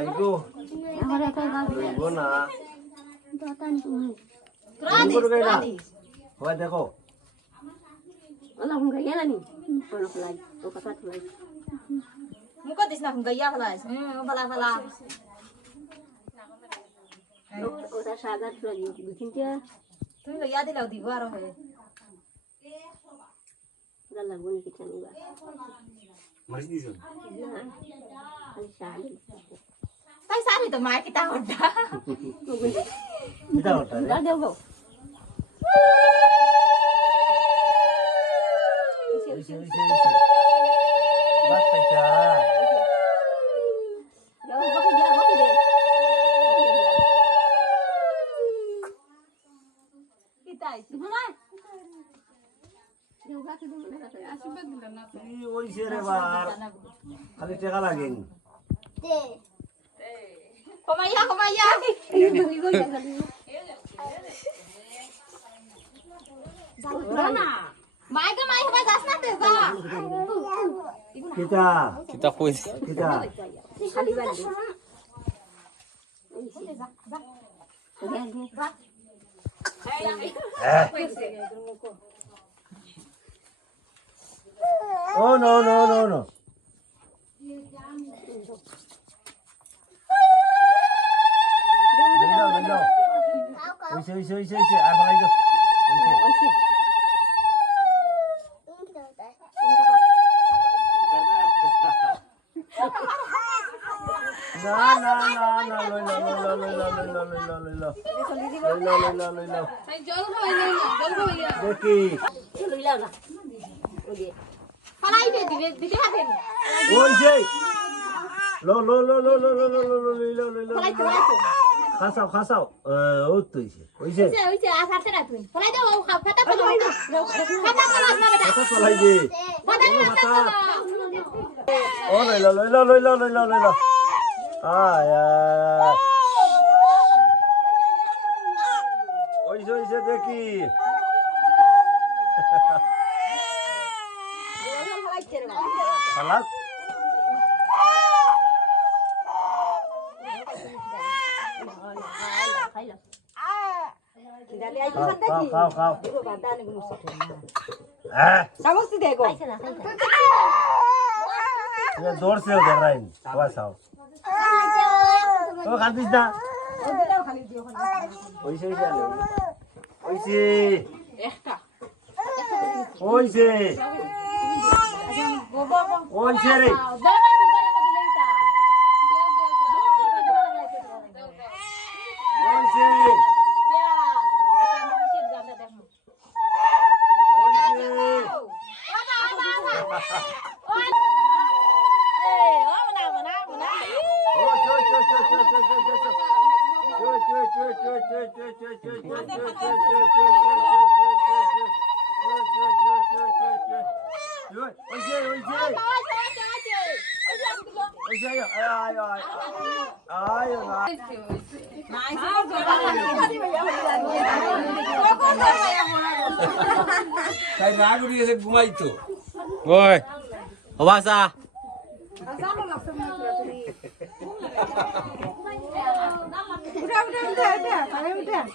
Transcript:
Iku. Ahora kau kau. Ibu na. Dotan tu. Ibu kayo na. Hoy দেখো. Allah hum gaya na ni. Kono pelai. O kata pelai. Muka dis na hum gaya pelai. Pala pala. O ta saga pelai. Bikin dia. তুমি গয়া দিলাও দিব আর হয় dah lagu ni kita ni ba. Mas disun. Al saga. তাই সারি তো মা কিতা হড্ডা Kita hotel. Dah dia go. Isi. Basta ya. Jauh bakal dia bakal dia. কিতা আইছে Jauh bakal dia. Asibak dilan na. Ii oise রে বার। খালি টাকা লাগেন। কমাইয়া কমাইয়া Ligo jangan ligo. না মাইকে মাই হবে যাস না তে যা Kita. Kita kuis. Kita. Kali balik. Udah dia. Oh no. Lendo. Oise. Ar falai do. Oise. No. দেখি Lilau lah. Udah. ফালাই দে দিবে দিতে হবে ওই যে লো ফালাই তো খাসাও ও তুইছে ওই যে ওইছে আসাতে না তুই ফালাই দাও ফাটা ফালাই দাও ফাটা ফালাই না বেটা কথা চলাই দে ফাটা ফাটা ও লইলো আয় ওই যে দেখি সালাদ খাও সমস্ত দেখো দৌড়ছে দেখাই খাও ও খাদিস না ওইছে রে তাই রাগ উঠে গেছে ঘুমাইতো ওই ও বাসা উঠা